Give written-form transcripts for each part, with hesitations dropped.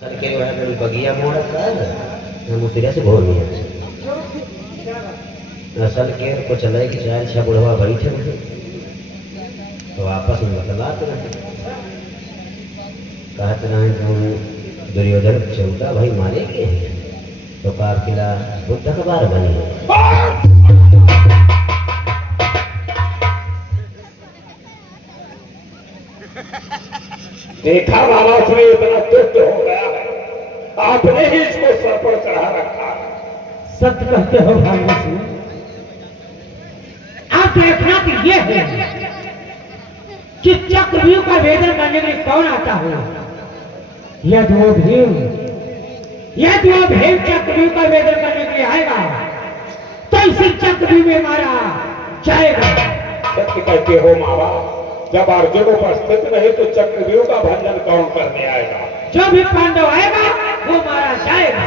के जो है बगिया मोड़ का हम उसी से घोर लिया असल के को चले कि चार छह बुढ़वा बैठे रहे तो आपस में बतलाते रहे कहते रहे तुम दुर्योधन चौथा भाई मारे के हैं तो कार किला बुद्ध अखबार बनी है। देखा बाबा उसमें इतना दुष्ट हो गया है, आपने ही इसको सर पर चढ़ा रखा है। सत्य कहते हो भाई सिंह, आप देखना कि ये है कि चक्रव्यूह का वेदन करने के लिए कौन आता है? यदि वो भीम चक्रव्यूह का वेदन करने के लिए आएगा तो इसी चक्रव्यूह में मारा जाएगा। सत्य कहते हो मावा, जब अर्जुन उपस्थित नहीं तो चक्रव्यूह का भंजन कौन करने आएगा? जो भी पांडव आएगा वो मारा जाएगा।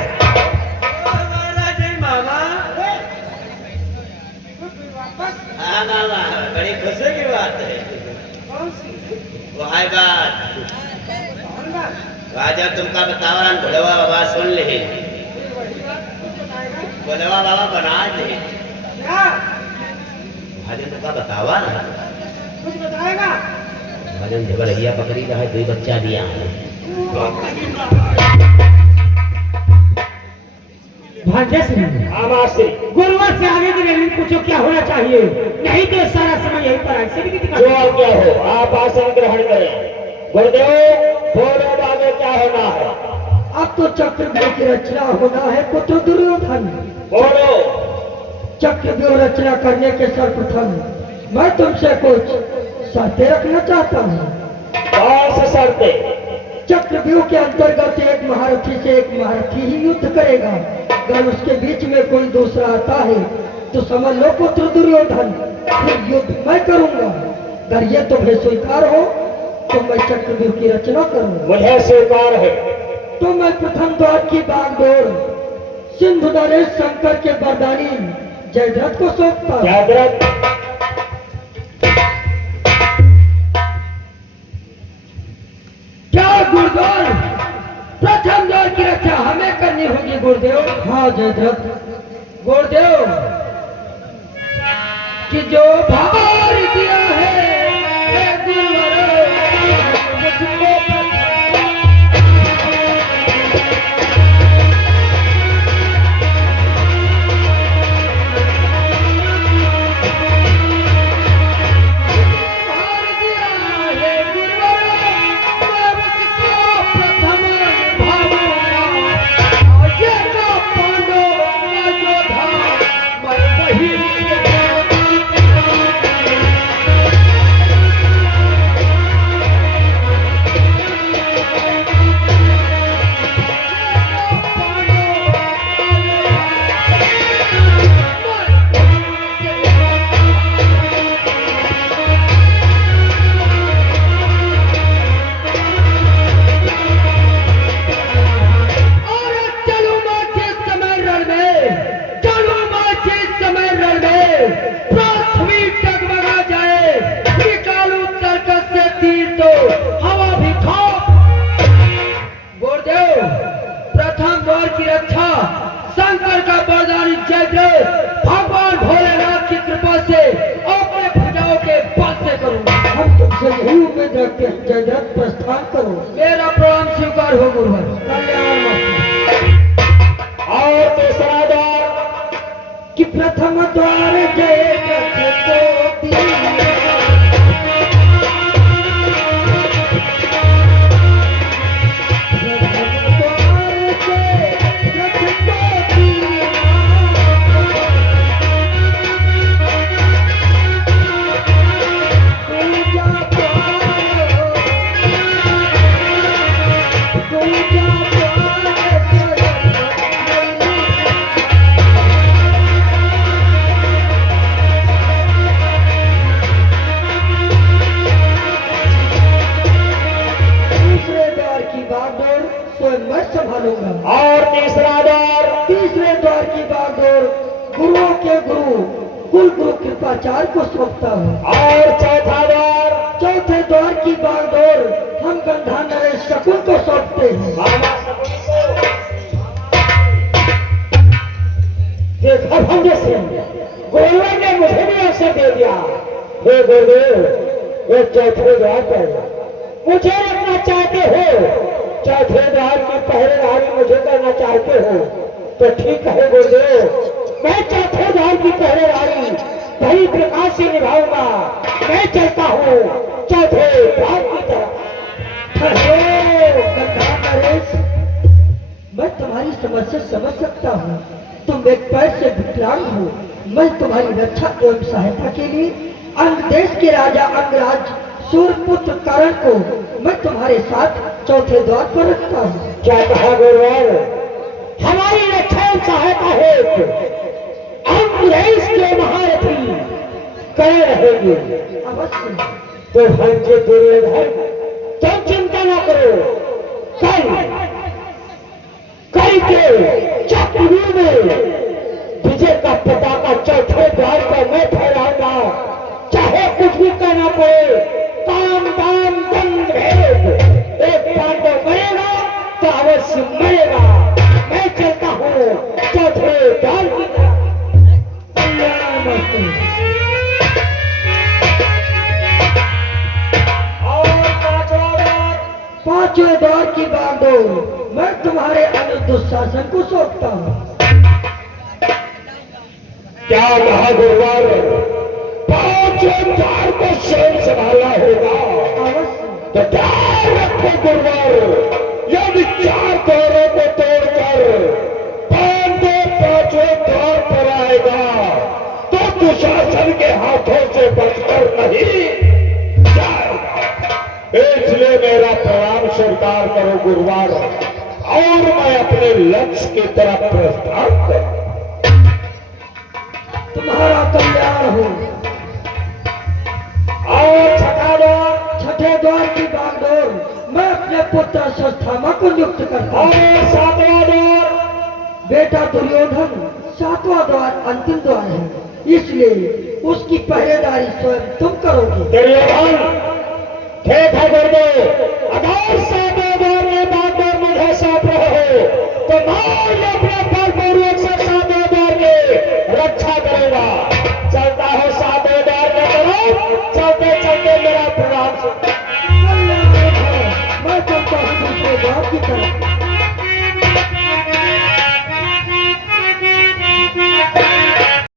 हाँ मामा, बड़ी खुशी की बात है। वो है बात राजा तुमका बतावा भोलवा बाबा सुन ले, भोलवा बाबा बना ले भाजन तुमका बतावा ना कुछ बताएगा? भाजन झगड़िया पकड़ी रहा है, 2 बच्चा दिया भांजे सिंह, गुरुआ से आगे की रैली पूछो क्या होना चाहिए, नहीं तो सारा समय यहीं पर ऐसे भी जो क्या हो आप आसन ग्रहण करें। गुरुदेव बोलो आगे क्या होना है? अब तो चक्रव्यूह की रचना होना है पुत्र दुर्योधन। बोलो। चक्रव्यूह रचना करने के सर्वप्रथम मैं तुमसे कुछ शर्तें रखना चाहता हूँ। कौन सी शर्तें? चक्रव्यूह के अंतर्गत एक महारथी से एक महारथी ही युद्ध करेगा। अगर उसके बीच में कोई दूसरा आता है तो समझ लो पुत्र दुर्योधन, फिर युद्ध मैं करूंगा। अगर ये तुम्हें स्वीकार हो तो मैं चक्रव्यूह की रचना करूंगा। मुझे स्वीकार है। तो मैं प्रथम द्वार की बागडोर सिंधु नरेश शंकर के बरदानी जयद्रथ को सौंपता हूं। जयद्रथ क्या गुरुदेव, प्रथम द्वार की रक्षा हमें करनी होगी गुरुदेव? हाँ जयद्रथ। गुरुदेव कि जो भार दिया है गुरुवर मुझको शंकर का बरदानी जयद्रथ भगवान भोलेनाथ की कृपा से अपने भुजाओं के बल से करूंगा। हम तुमसे यही उम्मीद रखते हैं जयद्रथ, प्रस्थान करो। मेरा प्रणाम स्वीकार हो गुरुवर। कल्याण और तीसरा द्वार कि प्रथम द्वार जयद्रथ को दिया। मैं संभालूंगा। और तीसरा द्वार? तीसरे द्वार की बागडोर गुरुओं के गुरु कुल गुरु कृपाचार्य को सौंपता हूँ। और चौथा द्वार? चौथे द्वार की बागडोर हम गंधा नरेश शकुन को सौंपते हैं। गुरुदेव ये चौथे द्वार पर मुझे रखना चाहते हो, चौथे द्वार की पहरेदारी मुझे करना चाहते हो तो ठीक है गुरुदेव, मैं चौथे द्वार की पहरेदारी भरी प्रकाश से निभाऊंगा। मैं चलता हूँ चौथे द्वार की तरफ। नरेश, मैं तुम्हारी समस्या समझ सकता हूँ। तुम एक पैर से विकलांग हो। मैं तुम्हारी रक्षा एवं सहायता के लिए अंग देश के राजा अंगराज सूर्यपुत्र कर्ण को मैं तुम्हारे साथ चौथे द्वार पर रखता हूँ। क्या कहा गुरुवर? हमारी रक्षा एवं सहायता हेतु अंग्रेज के महारथी करे रहेंगे। अवश्य। तो हंजे दुर्योधन तुम चिंता न करो, कल के चक्रव्यूह में विजय का पताका चौथे द्वार पर मैं फहराऊंगा। चाहे कुछ भी करना पड़े, काम दाम दंड भेद, एक पांडव मरेगा तो अवश्य मरेगा। मैं चलता हूँ चौथे द्वार की तरफ। पांचवें द्वार की बागडोर मैं तुम्हारे अनुज दुशासन को सौंपता हूँ। क्या कहा गुरुवर? पांचवें द्वार को स्वयं संभालना होगा। अवश्य। तो ध्यान रखो गुरुवर, यदि चार द्वारों को तोड़कर पांडव पांचवें द्वार पर आएगा तो दुशासन के हाथों से बचकर नहीं जाएगा। इसलिए मेरा प्रणाम स्वीकार करो गुरुवार, और मैं अपने लक्ष्य की तरफ प्रस्थान करूं। तुम्हारा कल्याण हो। और छठे द्वार की बागडोर मैं अपने पुत्र अश्वत्थामा को नियुक्त करता हूँ। और सातवां द्वार बेटा दुर्योधन सातवां द्वार अंतिम द्वार है, इसलिए उसकी पहरेदारी स्वयं तुम करोगे। दुर्योधन ठीक है गुरुदेव, आदेश